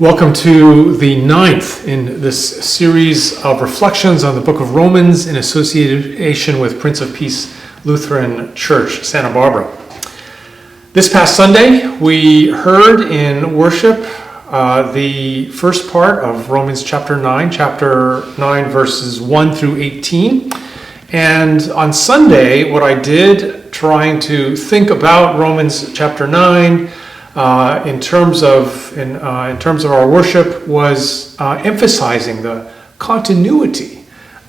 Welcome to the ninth in this series of reflections on the book of Romans in association with Prince of Peace Lutheran Church, Santa Barbara. This past Sunday, we heard in worship the first part of Romans chapter 9 verses 1 through 18. And on Sunday, what I did, trying to think about Romans chapter 9, in terms of our worship, was emphasizing the continuity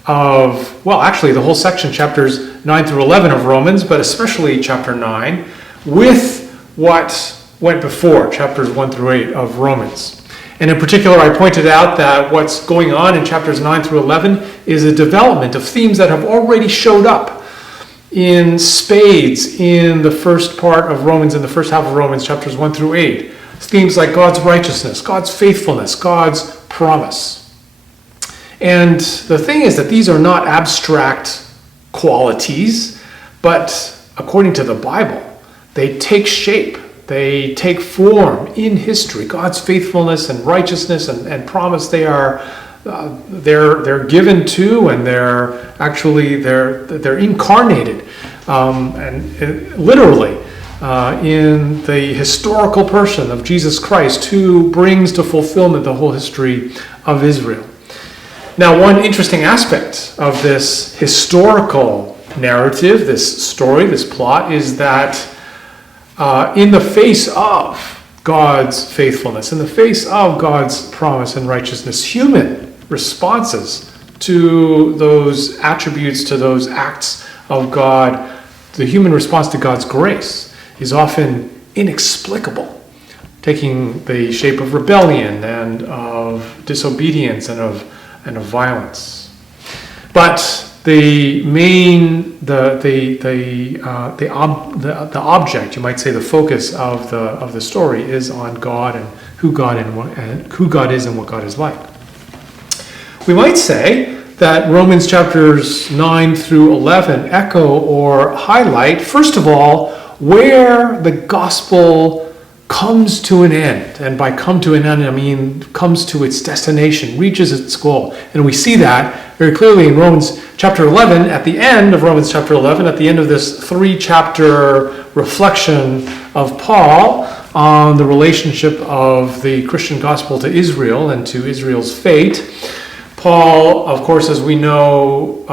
of, the whole section, chapters 9 through 11 of Romans, but especially chapter 9, with what went before, chapters 1 through 8 of Romans. And in particular, I pointed out that what's going on in chapters 9 through 11 is a development of themes that have already showed up in spades in the first part of Romans, in the first half of Romans, chapters 1 through 8. Themes like God's righteousness, God's faithfulness, God's promise. And the thing is that these are not abstract qualities, but according to the Bible, they take shape, they take form in history. God's faithfulness and righteousness and promise, they're given to, and they're incarnated and literally in the historical person of Jesus Christ, who brings to fulfillment the whole history of Israel. Now, one interesting aspect of this historical narrative, this story, this plot, is that in the face of God's faithfulness, in the face of God's promise and righteousness, human responses to those attributes, to those acts of God, the human response to God's grace is often inexplicable, taking the shape of rebellion and of disobedience and of violence. But the object, you might say, the focus of the story is on God and who God is and what God is like. We might say that Romans chapters 9 through 11 echo or highlight, first of all, where the gospel comes to an end. And by come to an end, I mean comes to its destination, reaches its goal. And we see that very clearly in Romans chapter 11, at the end of Romans chapter 11, at the end of this 3-chapter reflection of Paul on the relationship of the Christian gospel to Israel and to Israel's fate. Paul, of course, as we know,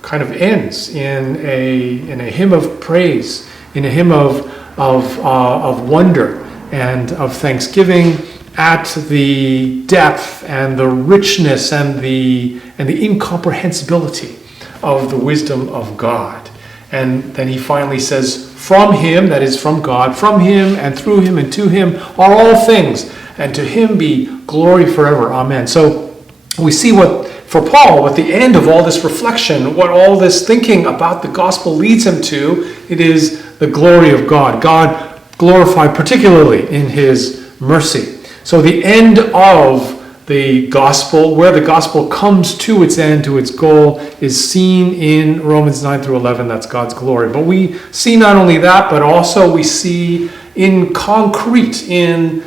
kind of ends in a hymn of praise, in a hymn of wonder and of thanksgiving at the depth and the richness and the incomprehensibility of the wisdom of God. And then he finally says, "From him," that is from God, "from him and through him and to him are all things, and to him be glory forever. Amen." So we see for Paul, what the end of all this reflection, what all this thinking about the gospel leads him to, it is the glory of God. God glorified particularly in his mercy. So the end of the gospel, where the gospel comes to its end, to its goal, is seen in Romans 9 through 11. That's God's glory. But we see not only that, but also we see in concrete, in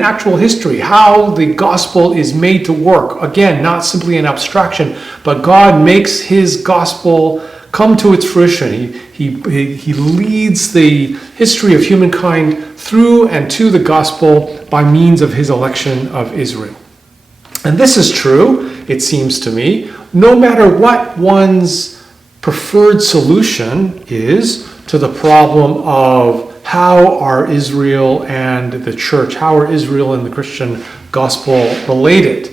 actual history, how the gospel is made to work. Again, not simply an abstraction, but God makes his gospel come to its fruition. He leads the history of humankind through and to the gospel by means of his election of Israel. And this is true, it seems to me, no matter what one's preferred solution is to the problem of how are Israel and the church, how are Israel and the Christian gospel related?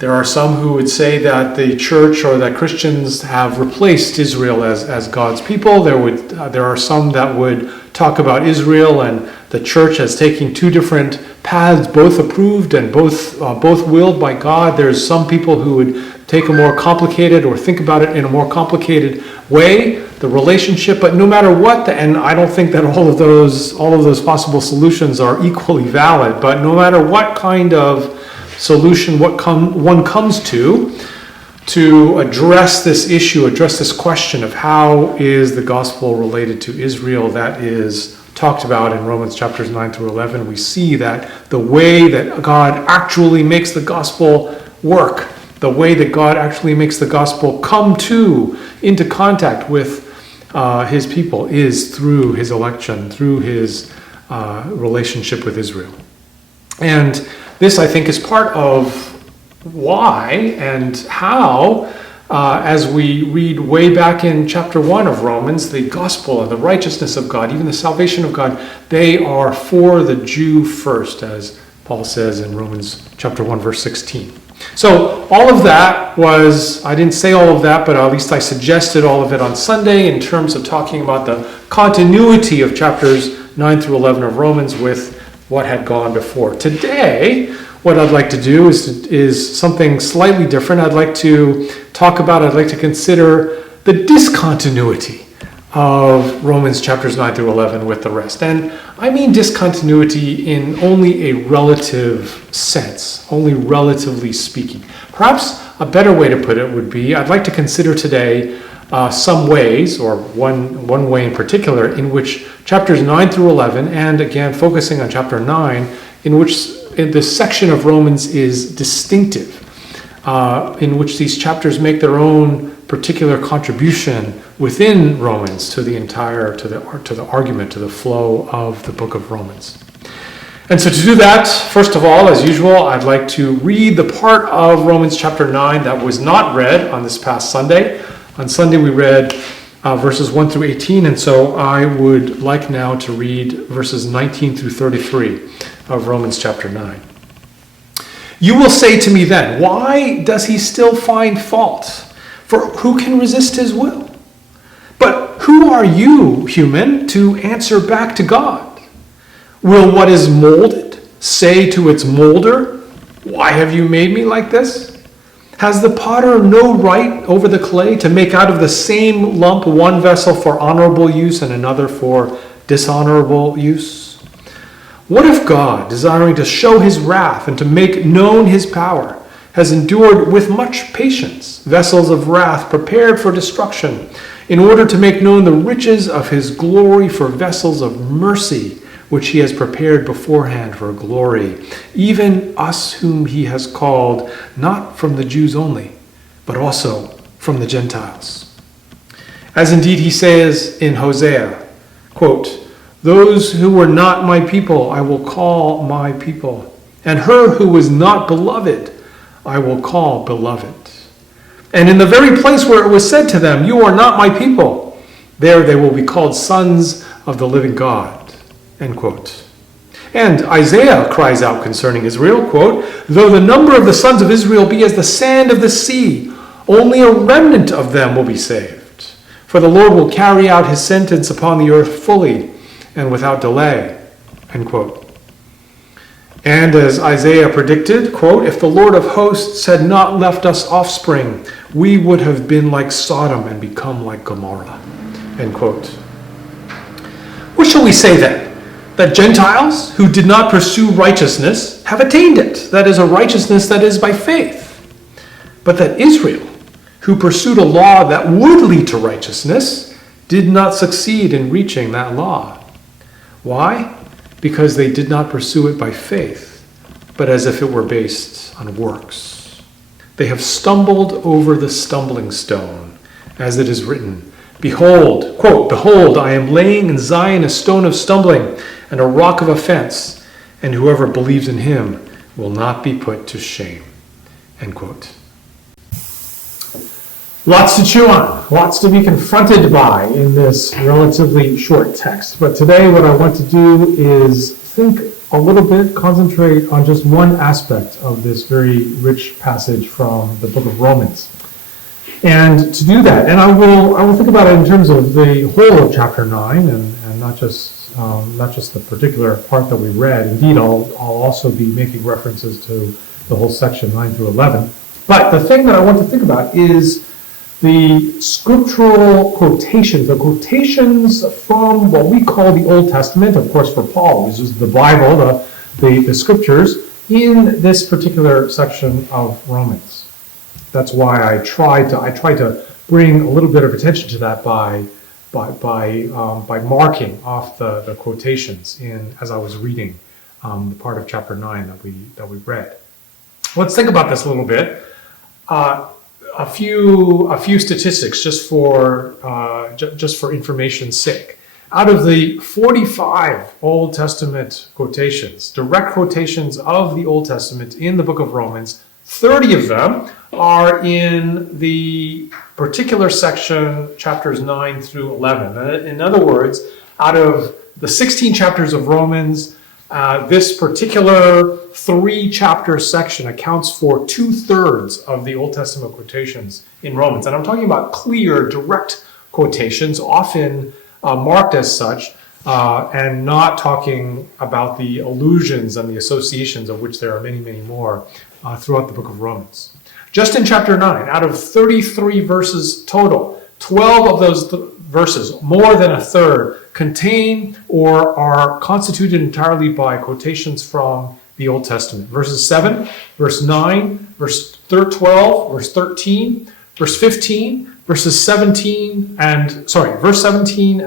There are some who would say that the church or that Christians have replaced Israel as God's people. There are some that would talk about Israel and the church as taking two different paths, both approved and both willed by God. There's some people who would take a more complicated or think about it in a more complicated way, the relationship. But no matter what, and I don't think that all of those possible solutions are equally valid, but no matter what kind of solution one comes to address this issue, address this question of how is the gospel related to Israel, that is talked about in Romans chapters 9 through 11, we see that the way that God actually makes the gospel work, the way that God actually makes the gospel come into contact with his people is through his election, through his relationship with Israel. And this, I think, is part of why and how, as we read way back in chapter 1 of Romans, the gospel and the righteousness of God, even the salvation of God, they are for the Jew first, as Paul says in Romans chapter 1, verse 16. So all of that was, I didn't say all of that, but at least I suggested all of it on Sunday in terms of talking about the continuity of chapters 9 through 11 of Romans with what had gone before. Today, what I'd like to do is something slightly different. I'd like to consider the discontinuity of Romans chapters 9 through 11 with the rest. And I mean discontinuity in only a relative sense, only relatively speaking. Perhaps a better way to put it would be, I'd like to consider today some ways, or one way in particular, in which chapters 9 through 11, and again focusing on chapter 9, in which this section of Romans is distinctive, in which these chapters make their own particular contribution within Romans to the argument, to the flow of the book of Romans. And so to do that, first of all, as usual, I'd like to read the part of Romans chapter 9 that was not read on this past Sunday. On Sunday we read verses 1 through 18, and so I would like now to read verses 19 through 33 of Romans chapter 9. You will say to me then, why does he still find fault? For who can resist his will? But who are you, human, to answer back to God? Will what is molded say to its molder, why have you made me like this? Has the potter no right over the clay to make out of the same lump one vessel for honorable use and another for dishonorable use? What if God, desiring to show his wrath and to make known his power, has endured with much patience vessels of wrath prepared for destruction, in order to make known the riches of his glory for vessels of mercy, which he has prepared beforehand for glory, even us whom he has called, not from the Jews only, but also from the Gentiles. As indeed he says in Hosea, quote, those who were not my people I will call my people, and her who was not beloved I will call beloved. And in the very place where it was said to them, you are not my people, there they will be called sons of the living God. End quote. And Isaiah cries out concerning Israel, quote, though the number of the sons of Israel be as the sand of the sea, only a remnant of them will be saved. For the Lord will carry out his sentence upon the earth fully and without delay. End quote. And as Isaiah predicted, quote, if the Lord of hosts had not left us offspring, we would have been like Sodom and become like Gomorrah. End quote. What shall we say then? That Gentiles who did not pursue righteousness have attained it, that is, a righteousness that is by faith. But that Israel, who pursued a law that would lead to righteousness, did not succeed in reaching that law. Why? Because they did not pursue it by faith, but as if it were based on works. They have stumbled over the stumbling stone, as it is written, behold, quote, behold, I am laying in Zion a stone of stumbling and a rock of offense, and whoever believes in him will not be put to shame. End quote. Lots to chew on, lots to be confronted by in this relatively short text. But today what I want to do is think a little bit, concentrate on just one aspect of this very rich passage from the book of Romans. And to do that, and I will think about it in terms of the whole of chapter 9 and not just the particular part that we read. Indeed, I'll also be making references to the whole section 9 through 11. But the thing that I want to think about is the scriptural quotations, the quotations from what we call the Old Testament, of course for Paul, which is the Bible, the scriptures, in this particular section of Romans. That's why I try to bring a little bit of attention to that by by marking off the quotations as I was reading the part of chapter 9 that we read. Let's think about this a little bit. A few statistics just for information's sake. Out of the 45 Old Testament quotations, direct quotations of the Old Testament in the book of Romans, 30 of them are in the particular section, chapters 9 through 11. In other words, out of the 16 chapters of Romans, this particular 3-chapter section accounts for 2/3 of the Old Testament quotations in Romans. And I'm talking about clear, direct quotations, often marked as such, and not talking about the allusions and the associations, of which there are many, many more throughout the book of Romans. Just in chapter 9, out of 33 verses total, 12 of those verses, more than a third, contain or are constituted entirely by quotations from the Old Testament. Verses 7, verse 9, verse 12, verse 13, verse 15, verse 17, and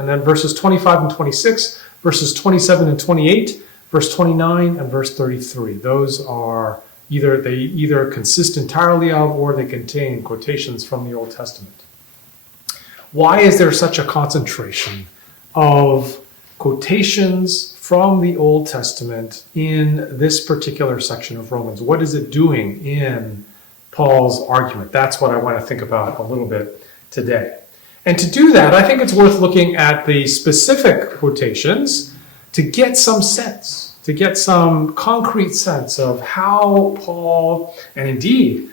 then verses 25 and 26, verses 27 and 28, verse 29, and verse 33. Those are either consist entirely of or they contain quotations from the Old Testament. Why is there such a concentration of quotations from the Old Testament in this particular section of Romans? What is it doing in Paul's argument? That's what I want to think about a little bit today. And to do that, I think it's worth looking at the specific quotations to get some sense, to get some concrete sense of how Paul, and indeed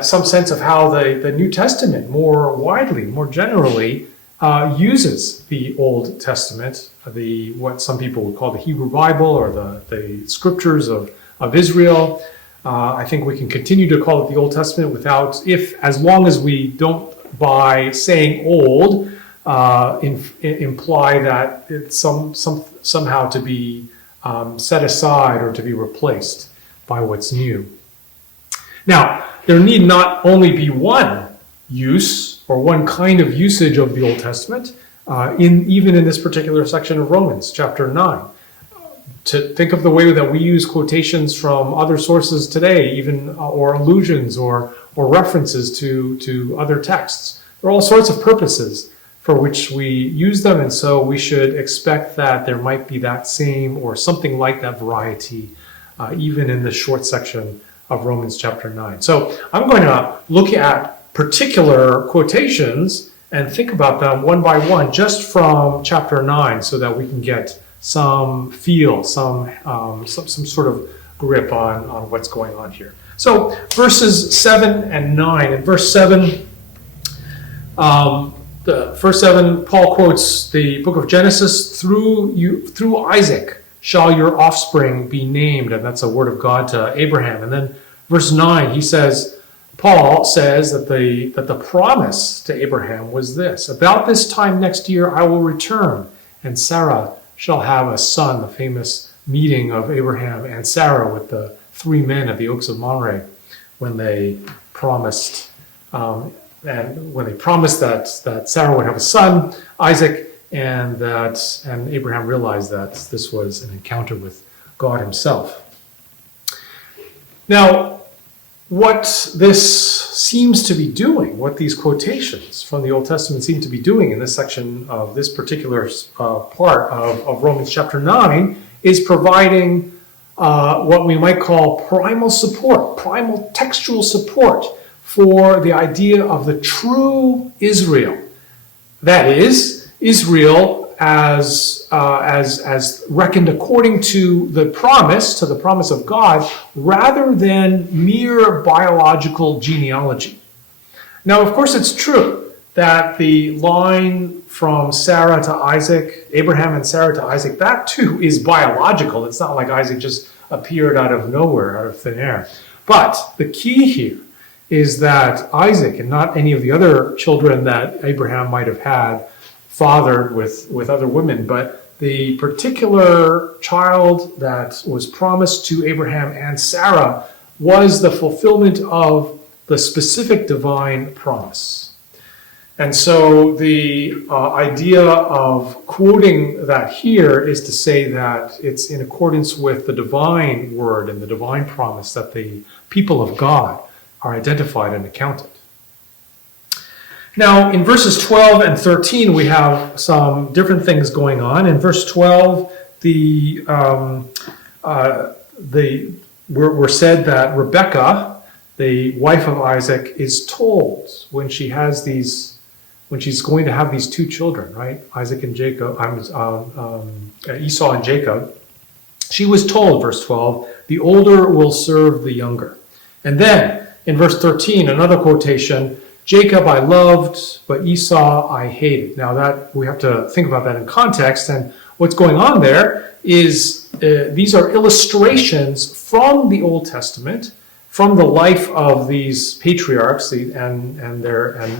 some sense of how the New Testament more widely, more generally, uses the Old Testament, what some people would call the Hebrew Bible or the scriptures of Israel. I think we can continue to call it the Old Testament as long as we don't, by saying old, imply that it's somehow to be set aside or to be replaced by what's new. Now, there need not only be one use or one kind of usage of the Old Testament, even in this particular section of Romans, chapter 9. To think of the way that we use quotations from other sources today, even or allusions or references to other texts. There are all sorts of purposes for which we use them, and so we should expect that there might be that same or something like that variety, even in the short section of Romans chapter 9. So I'm going to look at particular quotations and think about them one by one just from chapter 9 so that we can get some feel, some sort of grip on what's going on here. So verses 7 and 9. In verse 7, verse 7, Paul quotes the book of Genesis, through Isaac shall your offspring be named, and that's a word of God to Abraham. And then verse 9, Paul says that the promise to Abraham was this: about this time next year I will return, and Sarah shall have a son. The famous meeting of Abraham and Sarah with the 3 men at the Oaks of Mamre when they promised that Sarah would have a son, Isaac, and Abraham realized that this was an encounter with God himself. Now, what this seems to be doing, what these quotations from the Old Testament seem to be doing in this section of this particular part of Romans chapter 9, is providing what we might call primal textual support for the idea of the true Israel. That is, Israel as reckoned according to the promise of God, rather than mere biological genealogy. Now, of course, it's true that the line from Sarah to Isaac, Abraham and Sarah to Isaac, that too is biological. It's not like Isaac just appeared out of nowhere, out of thin air. But the key here is that Isaac, and not any of the other children that Abraham might have had, fathered with other women, but the particular child that was promised to Abraham and Sarah was the fulfillment of the specific divine promise. And so the idea of quoting that here is to say that it's in accordance with the divine word and the divine promise that the people of God are identified and accounted. Now, in verses 12 and 13, we have some different things going on. In verse 12, we're said that Rebekah, the wife of Isaac, is told when she's going to have these two children, right? Isaac and Jacob, Esau and Jacob. She was told, verse 12, the older will serve the younger. And then in verse 13, another quotation, Jacob I loved, but Esau I hated. Now that we have to think about that in context, and what's going on there is these are illustrations from the Old Testament, from the life of these patriarchs and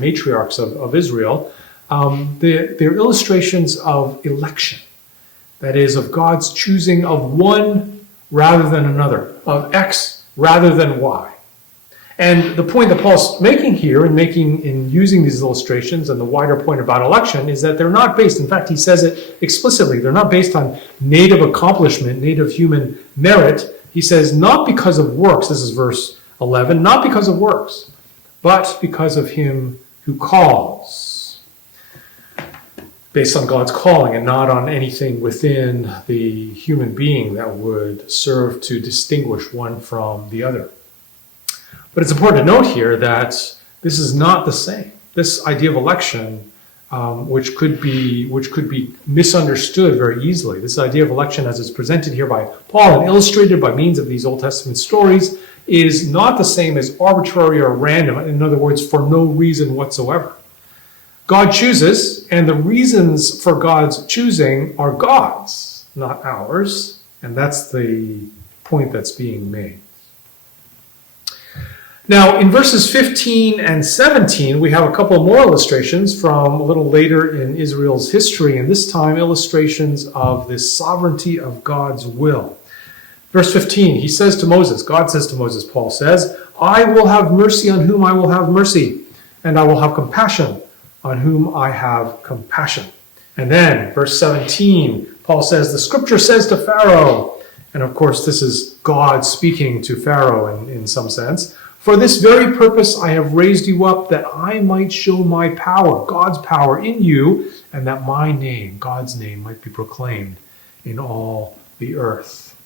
matriarchs of Israel. They're illustrations of election, that is, of God's choosing of one rather than another, of X rather than Y. And the point that Paul's making here in using these illustrations and the wider point about election is that they're not based, in fact, he says it explicitly, they're not based on native accomplishment, native human merit. He says, not because of works, this is verse 11, not because of works, but because of him who calls. Based on God's calling and not on anything within the human being that would serve to distinguish one from the other. But it's important to note here that this is not the same. This idea of election, which could be misunderstood very easily, this idea of election as it's presented here by Paul and illustrated by means of these Old Testament stories, is not the same as arbitrary or random. In other words, for no reason whatsoever. God chooses, and the reasons for God's choosing are God's, not ours. And that's the point that's being made. Now, in verses 15 and 17, we have a couple more illustrations from a little later in Israel's history, and this time illustrations of the sovereignty of God's will. Verse 15, he says to Moses, God says to Moses, Paul says, I will have mercy on whom I will have mercy, and I will have compassion on whom I have compassion. And then, verse 17, Paul says, the scripture says to Pharaoh, and of course this is God speaking to Pharaoh in some sense, for this very purpose I have raised you up, that I might show my power, God's power in you, and that my name, God's name, might be proclaimed in all the earth.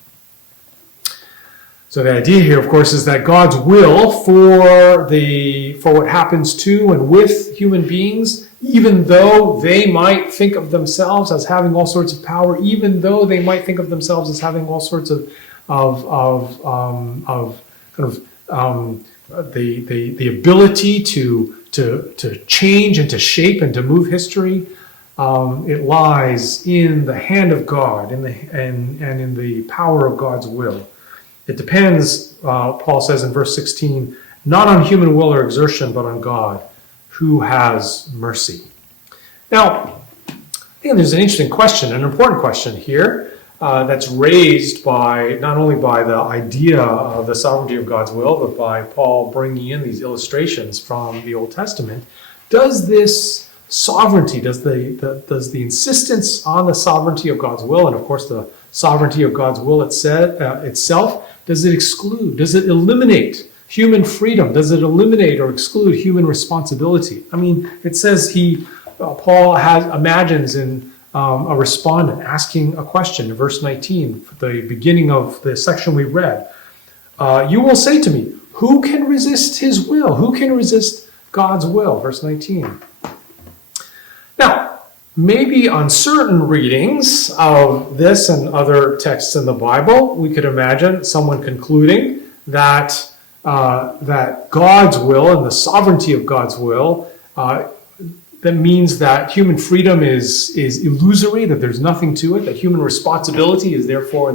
So the idea here, of course, is that God's will for what happens to and with human beings, even though they might think of themselves as having all sorts of power, even though they might think of themselves as having all sorts of the ability to change and to shape and to move history, it lies in the hand of God and in the power of God's will. It depends, Paul says in verse 16, not on human will or exertion, but on God, who has mercy. Now, I think there's an interesting question, an important question here, that's raised by not only by the idea of the sovereignty of God's will, but by Paul bringing in these illustrations from the Old Testament. Does this sovereignty, does the insistence on the sovereignty of God's will, and of course the sovereignty of God's will itself, does it exclude, does it eliminate human freedom? Does it eliminate or exclude human responsibility? I mean, it says Paul imagines in a respondent asking a question in verse 19, the beginning of the section we read. You will say to me, who can resist his will? Who can resist God's will? Verse 19. Now, maybe on certain readings of this and other texts in the Bible, we could imagine someone concluding that God's will and the sovereignty of God's will, that means that human freedom is illusory, that there's nothing to it, that human responsibility is therefore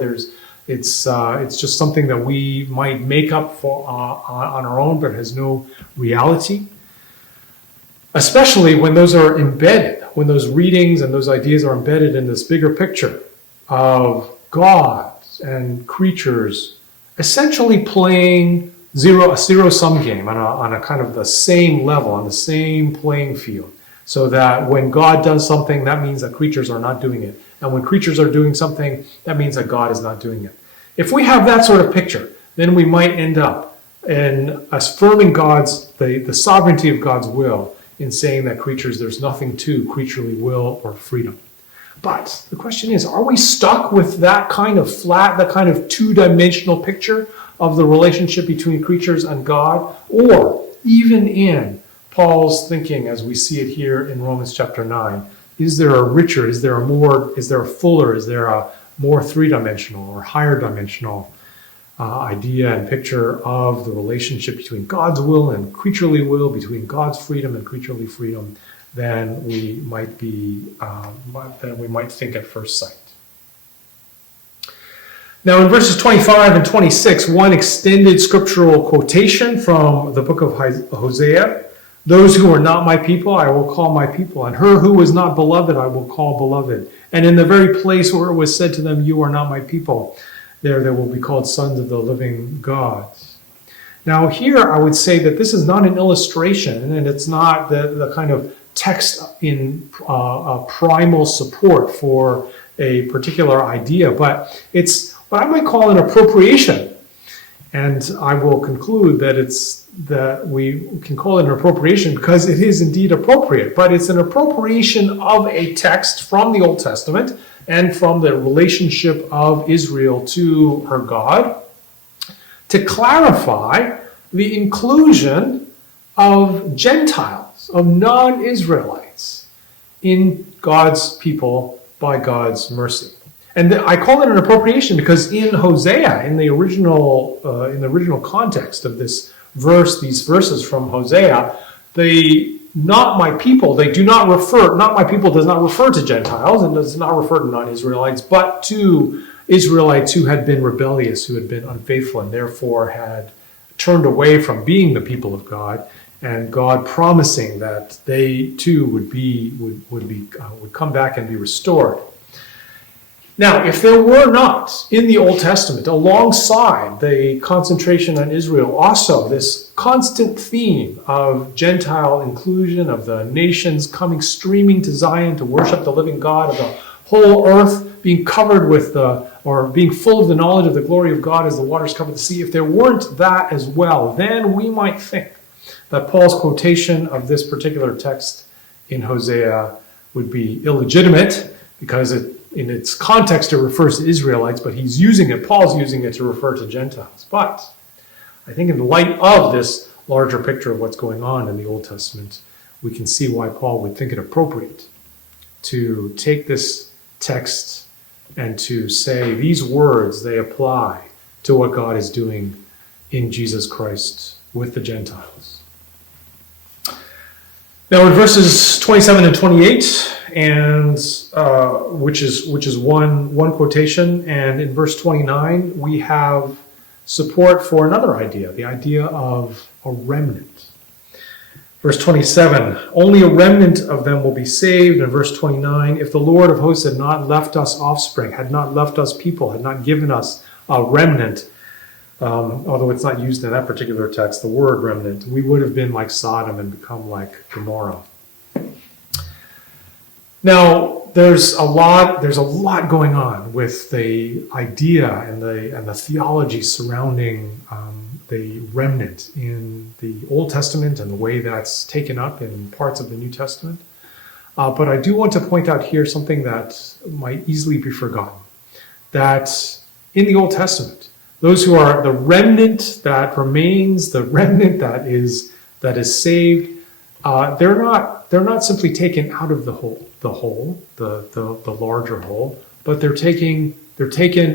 it's just something that we might make up for on our own, but has no reality. Especially when those are embedded, when those readings and those ideas are embedded in this bigger picture of God and creatures essentially playing a zero-sum game on a kind of the same level, on the same playing field. So that when God does something, that means that creatures are not doing it. And when creatures are doing something, that means that God is not doing it. If we have that sort of picture, then we might end up in affirming the sovereignty of God's will in saying that creatures, there's nothing to creaturely will or freedom. But the question is, are we stuck with that kind of flat, that kind of two-dimensional picture of the relationship between creatures and God? Or even in Paul's thinking, as we see it here in Romans chapter 9, is there a richer, is there a fuller, is there a more three-dimensional or higher dimensional idea and picture of the relationship between God's will and creaturely will, between God's freedom and creaturely freedom, than we might think at first sight. Now, in verses 25 and 26, one extended scriptural quotation from the book of Hosea: "Those who are not my people, I will call my people, and her who was not beloved, I will call beloved. And in the very place where it was said to them, you are not my people, there they will be called sons of the living God." Now, here I would say that this is not an illustration, and it's not the kind of text in primal support for a particular idea, but it's what I might call an appropriation. And I will conclude that we can call it an appropriation because it is indeed appropriate, but it's an appropriation of a text from the Old Testament and from the relationship of Israel to her God to clarify the inclusion of Gentiles, of non-Israelites, in God's people by God's mercy. And I call it an appropriation because in Hosea, in the original context of this verse, these verses from Hosea, not my people, not my people does not refer to Gentiles and does not refer to non-Israelites, but to Israelites who had been rebellious, who had been unfaithful, and therefore had turned away from being the people of God, and God promising that they too would come back and be restored. Now, if there were not in the Old Testament, alongside the concentration on Israel, also this constant theme of Gentile inclusion, of the nations coming streaming to Zion to worship the living God, of the whole earth being covered or being full of the knowledge of the glory of God as the waters cover the sea, if there weren't that as well, then we might think that Paul's quotation of this particular text in Hosea would be illegitimate because in its context, it refers to Israelites, but Paul's using it to refer to Gentiles. But I think in light of this larger picture of what's going on in the Old Testament, we can see why Paul would think it appropriate to take this text and to say these words, they apply to what God is doing in Jesus Christ with the Gentiles. Now in verses 27 and 28, and which is one quotation, and in verse 29 we have support for another idea, the idea of a remnant. Verse 27, only a remnant of them will be saved. And verse 29, if the Lord of hosts had not left us offspring, had not left us people, had not given us a remnant, although it's not used in that particular text, the word remnant, we would have been like Sodom and become like Gomorrah. Now, there's a lot going on with the idea and the theology surrounding the remnant in the Old Testament and the way that's taken up in parts of the New Testament. But I do want to point out here something that might easily be forgotten. That in the Old Testament, those who are the remnant that remains, the remnant that is saved, they're not simply taken out of the larger whole, but they're taken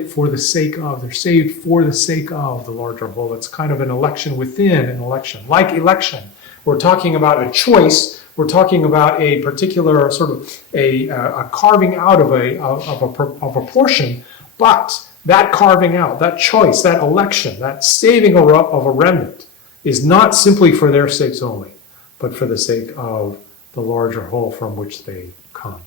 for the sake of, they're saved for the sake of the larger whole. It's kind of an election within an election. Like election, we're talking about a choice. We're talking about a particular sort of a carving out of a portion, but that carving out, that choice, that election, that saving of a remnant is not simply for their sakes only, but for the sake of the larger whole from which they come.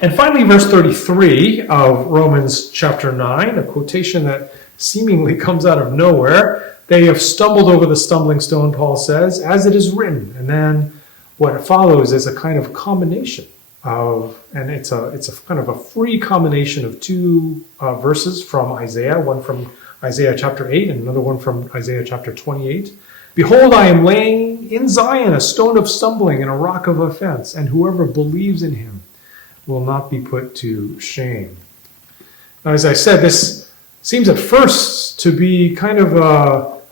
And finally, verse 33 of Romans chapter 9, a quotation that seemingly comes out of nowhere. They have stumbled over the stumbling stone, Paul says, as it is written. And then what follows is a kind of combination and it's a kind of a free combination of two verses from Isaiah, one from Isaiah chapter 8 and another one from Isaiah chapter 28. Behold, I am laying in Zion a stone of stumbling and a rock of offense, and whoever believes in him will not be put to shame. Now, as I said, this seems at first to be kind of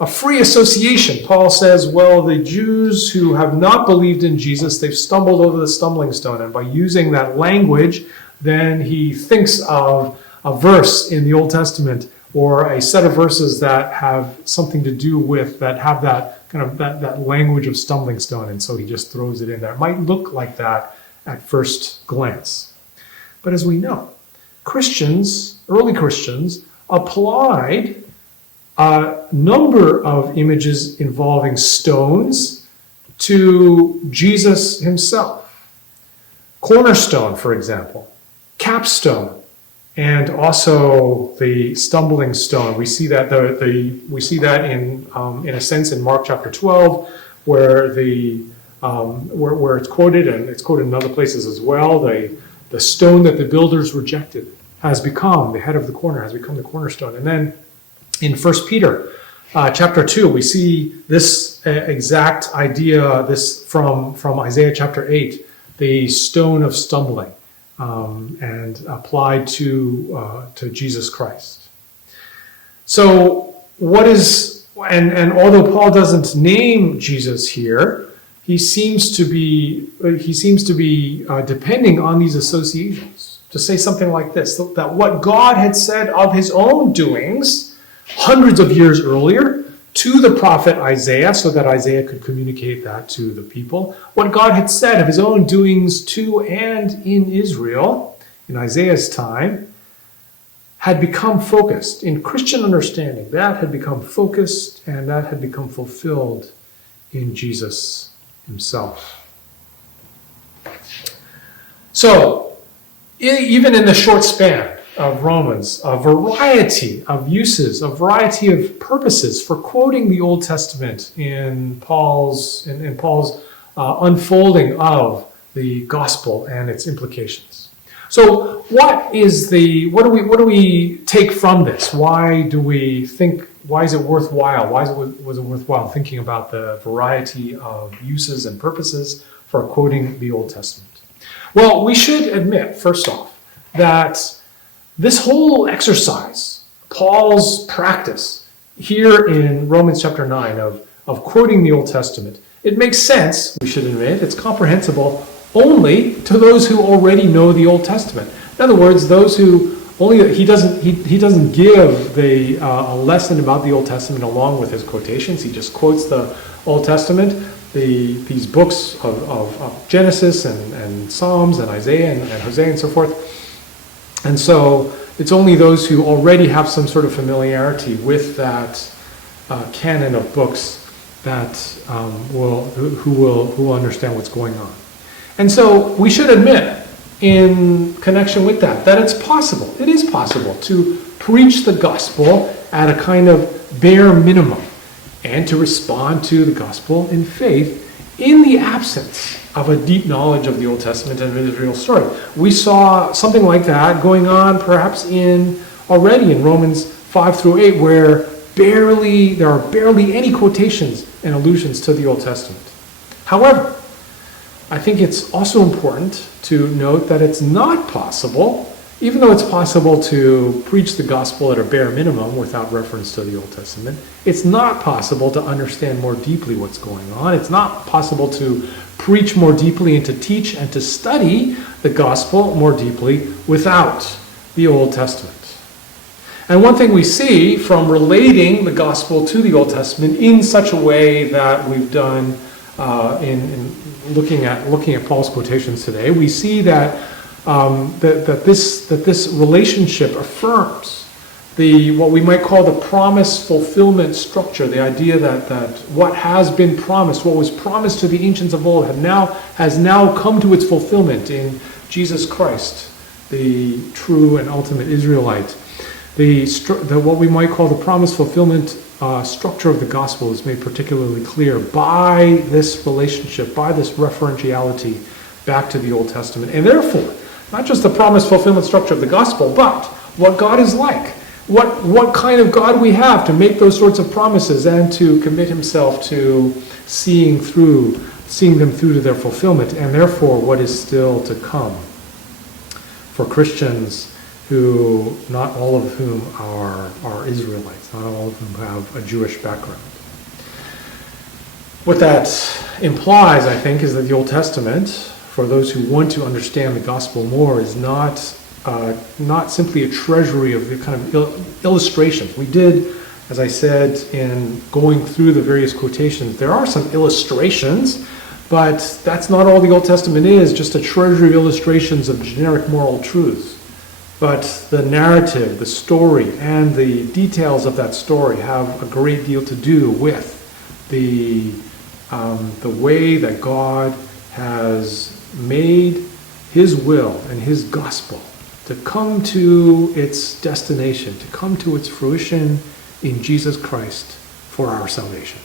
a free association. Paul says, well, the Jews who have not believed in Jesus, they've stumbled over the stumbling stone. And by using that language, then he thinks of a verse in the Old Testament or a set of verses that have something to do with, that have that kind of that language of stumbling stone. And so he just throws it in there. It might look like that at first glance. But as we know, Christians, early Christians, applied a number of images involving stones to Jesus himself. Cornerstone, for example, capstone, and also the stumbling stone. We see that we see that in a sense in Mark chapter 12, where where it's quoted, and it's quoted in other places as well. The stone that the builders rejected has become the head of the corner, has become the cornerstone. And then in 1 Peter chapter 2, we see this exact idea, this from Isaiah chapter 8, the stone of stumbling, and applied to Jesus Christ. So what is, and although Paul doesn't name Jesus here, he seems to be depending on these associations to say something like this, that what God had said of his own doings hundreds of years earlier to the prophet Isaiah, so that Isaiah could communicate that to the people, what God had said of his own doings to and in Israel in Isaiah's time had become focused in Christian understanding. That had become focused, and that had become fulfilled in Jesus himself. So, even in the short span of Romans, a variety of uses, a variety of purposes for quoting the Old Testament in Paul's unfolding of the gospel and its implications. So, what do we take from this? Why is it worthwhile? Was it worthwhile thinking about the variety of uses and purposes for quoting the Old Testament? Well, we should admit, first off, that this whole exercise, Paul's practice here in Romans chapter 9 of quoting the Old Testament, it makes sense, we should admit, it's comprehensible only to those who already know the Old Testament. In other words, those who he doesn't give a lesson about the Old Testament along with his quotations. He just quotes the Old Testament, these books of Genesis and Psalms and Isaiah and Hosea and so forth. And so it's only those who already have some sort of familiarity with that canon of books that who will understand what's going on. And so we should admit, in connection with that it is possible to preach the gospel at a kind of bare minimum and to respond to the gospel in faith in the absence of a deep knowledge of the Old Testament and of Israel's story. We saw something like that going on perhaps already in Romans 5 through 8, where there are barely any quotations and allusions to the Old Testament. However, I think it's also important to note that it's not possible, even though it's possible to preach the gospel at a bare minimum without reference to the Old Testament, it's not possible to understand more deeply what's going on. It's not possible to preach more deeply and to teach and to study the gospel more deeply without the Old Testament. And one thing we see from relating the gospel to the Old Testament in such a way that we've done in looking at Paul's quotations today, we see that this relationship affirms what we might call the promise fulfillment structure, the idea that what has been promised, what was promised to the ancients of old, has now come to its fulfillment in Jesus Christ, the true and ultimate Israelite. What we might call the promise fulfillment structure of the gospel is made particularly clear by this relationship, by this referentiality back to the Old Testament. And therefore, not just the promise fulfillment structure of the gospel, but what God is like. What kind of God we have to make those sorts of promises and to commit himself to seeing them through to their fulfillment, and therefore what is still to come for Christians who, not all of whom are Israelites, not all of whom have a Jewish background. What that implies, I think, is that the Old Testament, for those who want to understand the gospel more, is not simply a treasury of the kind of illustrations. We did, as I said, in going through the various quotations, there are some illustrations, but that's not all the Old Testament is, just a treasury of illustrations of generic moral truths. But the narrative, the story, and the details of that story have a great deal to do with the way that God has made his will and his gospel to come to its destination, to come to its fruition in Jesus Christ for our salvation.